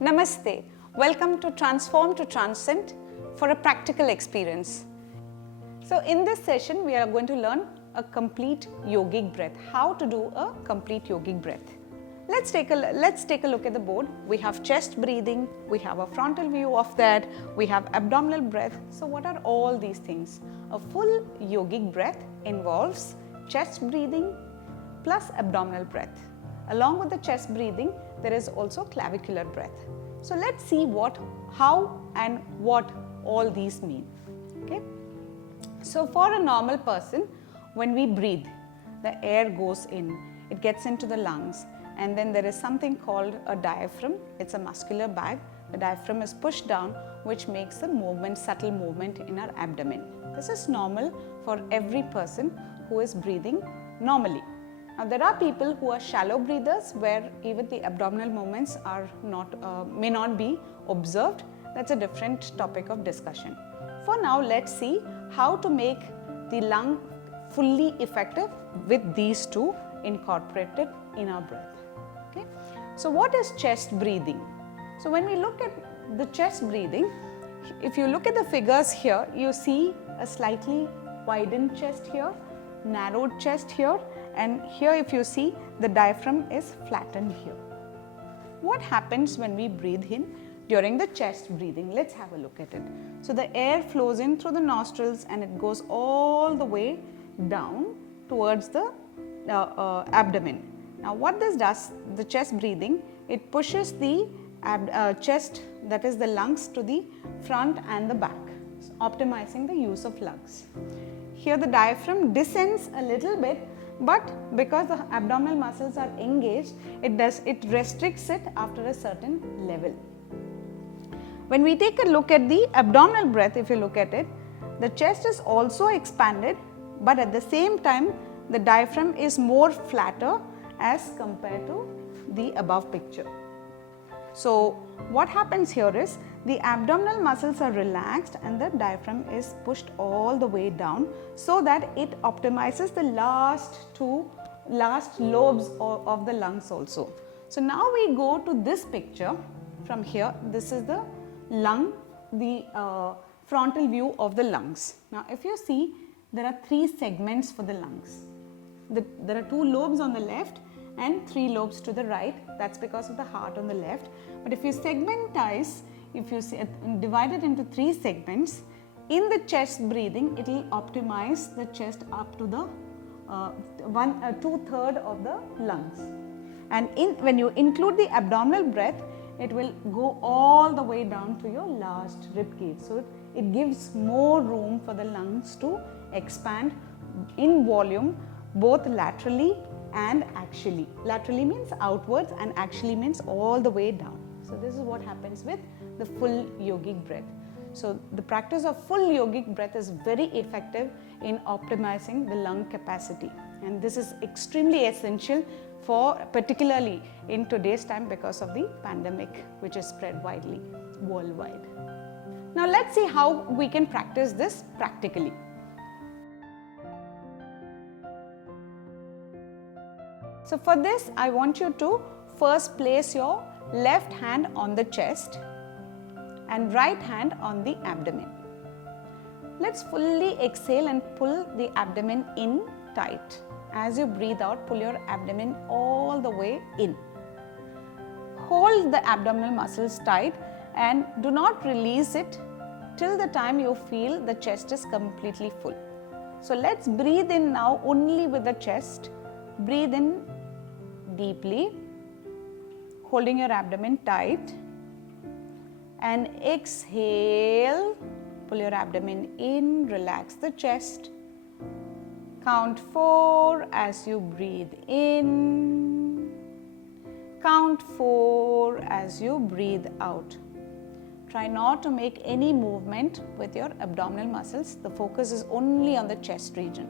Namaste. Welcome to Transform to Transcend for a practical experience. So in this session, we are going to learn a complete yogic breath, how to do a complete yogic breath. Let's take a look at the board. We have chest breathing, we have a frontal view of that, we have abdominal breath. So what are all these things? A full yogic breath involves chest breathing plus abdominal breath. Along with the chest breathing, there is also clavicular breath. So let's see how and what all these mean. Okay. So for a normal person, when we breathe, the air goes in, it gets into the lungs, and then there is something called a diaphragm. It's a muscular bag. The diaphragm is pushed down, which makes a movement, subtle movement in our abdomen. This is normal for every person who is breathing normally. Now there are people who are shallow breathers where even the abdominal movements are may not be observed. That's a different topic of discussion. For now, let's see how to make the lung fully effective with these two incorporated in our breath. Okay. So what is chest breathing? So when we look at the chest breathing, if you look at the figures here, you see a slightly widened chest here, narrowed chest here, and here if you see, the diaphragm is flattened here. What happens when we breathe in during the chest breathing? Let's have a look at it. So the air flows in through the nostrils and it goes all the way down towards the abdomen. Now what this does, the chest breathing, it pushes the chest, that is the lungs, to the front and the back, so optimizing the use of lungs. Here the diaphragm descends a little bit, but because the abdominal muscles are engaged, it restricts it after a certain level. When we take a look at the abdominal breath, if you look at it, the chest is also expanded, but at the same time the diaphragm is more flatter as compared to the above picture. So what happens here is the abdominal muscles are relaxed and the diaphragm is pushed all the way down so that it optimizes the last lobes of the lungs also. So now we go to this picture from here. This is the lung, the frontal view of the lungs. Now if you see, there are three segments for the lungs. There are two lobes on the left and three lobes to the right. That's because of the heart on the left. But if you segmentize, if you divide it into three segments, in the chest breathing, it will optimize the chest up to the 2/3 of the lungs. And when you include the abdominal breath, it will go all the way down to your last rib cage. So it gives more room for the lungs to expand in volume, both laterally and axially. Laterally means outwards and axially means all the way down. So this is what happens with the full yogic breath. So the practice of full yogic breath is very effective in optimizing the lung capacity, and this is extremely essential particularly in today's time because of the pandemic which is spread widely worldwide. Now let's see how we can practice this practically. So for this, I want you to first place your left hand on the chest and right hand on the abdomen. Let's fully exhale and pull the abdomen in tight. As you breathe out, pull your abdomen all the way in. Hold the abdominal muscles tight and do not release it till the time you feel the chest is completely full. So let's breathe in now only with the chest. Breathe in deeply, holding your abdomen tight, and exhale, pull your abdomen in, relax the chest. Count 4 as you breathe in, count 4 as you breathe out. Try not to make any movement with your abdominal muscles. The focus is only on the chest region.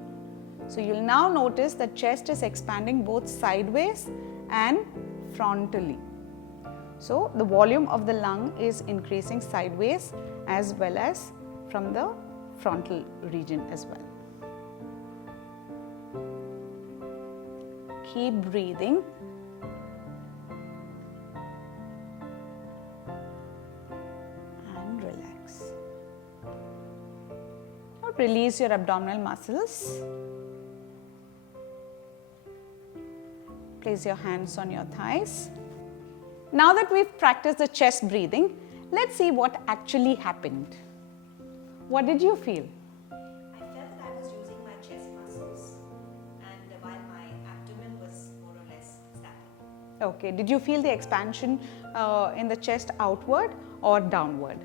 So you'll now notice the chest is expanding both sideways and frontally. So the volume of the lung is increasing sideways as well as from the frontal region as well. Keep breathing. release your abdominal muscles. Place your hands on your thighs. Now that we've practiced the chest breathing, let's see what actually happened. What did you feel? I felt that I was using my chest muscles, and while my abdomen was more or less static. Okay, did you feel the expansion in the chest outward or downward?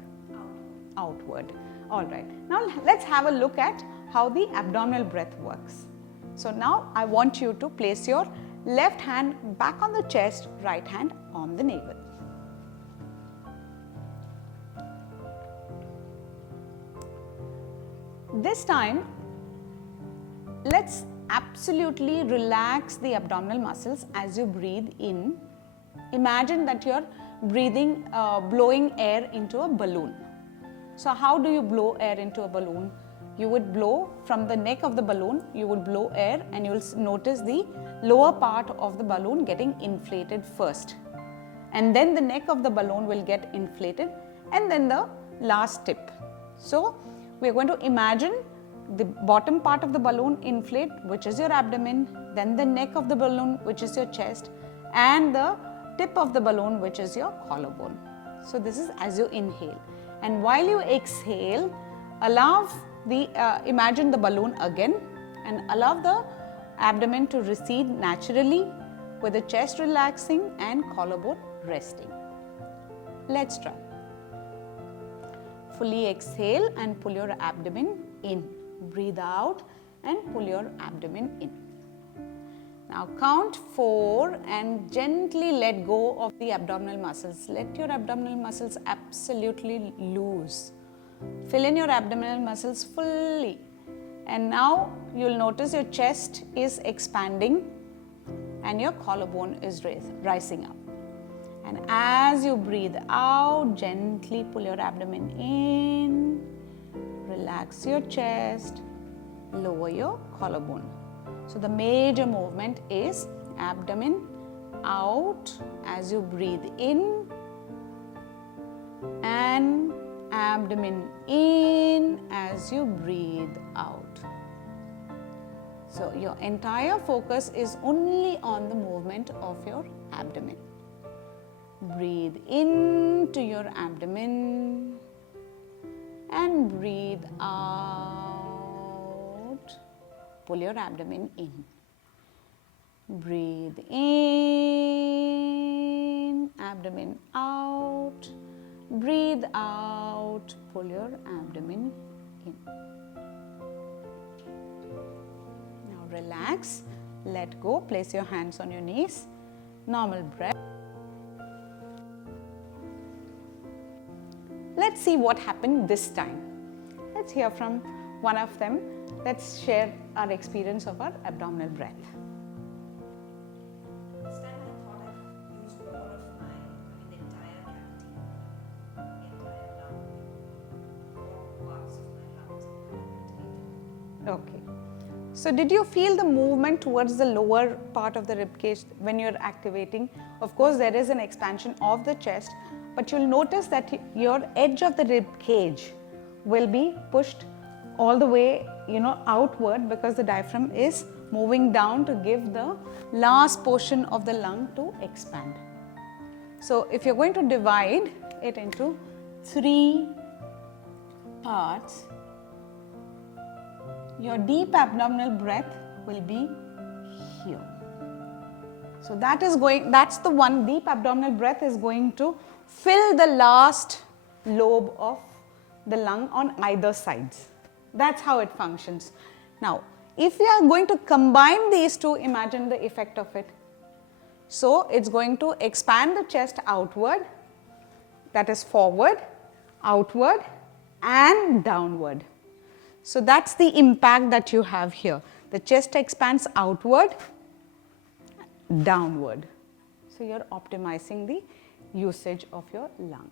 Outward. All right. Now let's have a look at how the abdominal breath works. So now I want you to place your left hand back on the chest, right hand on the navel. This time, let's absolutely relax the abdominal muscles as you breathe in. Imagine that you're breathing, blowing air into a balloon. So how do you blow air into a balloon? You would blow from the neck of the balloon, you would blow air, and you will notice the lower part of the balloon getting inflated first. And then the neck of the balloon will get inflated, and then the last tip. So we are going to imagine the bottom part of the balloon inflate, which is your abdomen, then the neck of the balloon, which is your chest, and the tip of the balloon, which is your collarbone. So this is as you inhale. And while you exhale, imagine the balloon again and allow the abdomen to recede naturally with the chest relaxing and collarbone resting. Let's try. Fully exhale and pull your abdomen in. Breathe out and pull your abdomen in. Now count 4 and gently let go of the abdominal muscles. Let your abdominal muscles absolutely loose. Fill in your abdominal muscles fully. And now you'll notice your chest is expanding and your collarbone is rising up. And as you breathe out, gently pull your abdomen in. Relax your chest. Lower your collarbone. So the major movement is abdomen out as you breathe in and abdomen in as you breathe out. So your entire focus is only on the movement of your abdomen. Breathe into your abdomen and breathe out. Pull your abdomen in. Breathe in, abdomen out. Breathe out, pull your abdomen in. Now relax, let go, place your hands on your knees. Normal breath. Let's see what happened this time. Let's hear from one of them. Let's share our experience of our abdominal breath. This time I thought I've used more of the entire cavity, the entire lung, all parts of my lungs are activated. Okay. So did you feel the movement towards the lower part of the rib cage when you're activating? Of course, there is an expansion of the chest, but you'll notice that your edge of the rib cage will be pushed all the way, outward, because the diaphragm is moving down to give the last portion of the lung to expand. So if you're going to divide it into 3 parts, your deep abdominal breath will be here. So that's the one. Deep abdominal breath is going to fill the last lobe of the lung on either sides. That's how it functions. Now, if we are going to combine these two, imagine the effect of it. So it's going to expand the chest outward, that is forward, outward and downward. So that's the impact that you have here. The chest expands outward, downward. So you're optimizing the usage of your lung.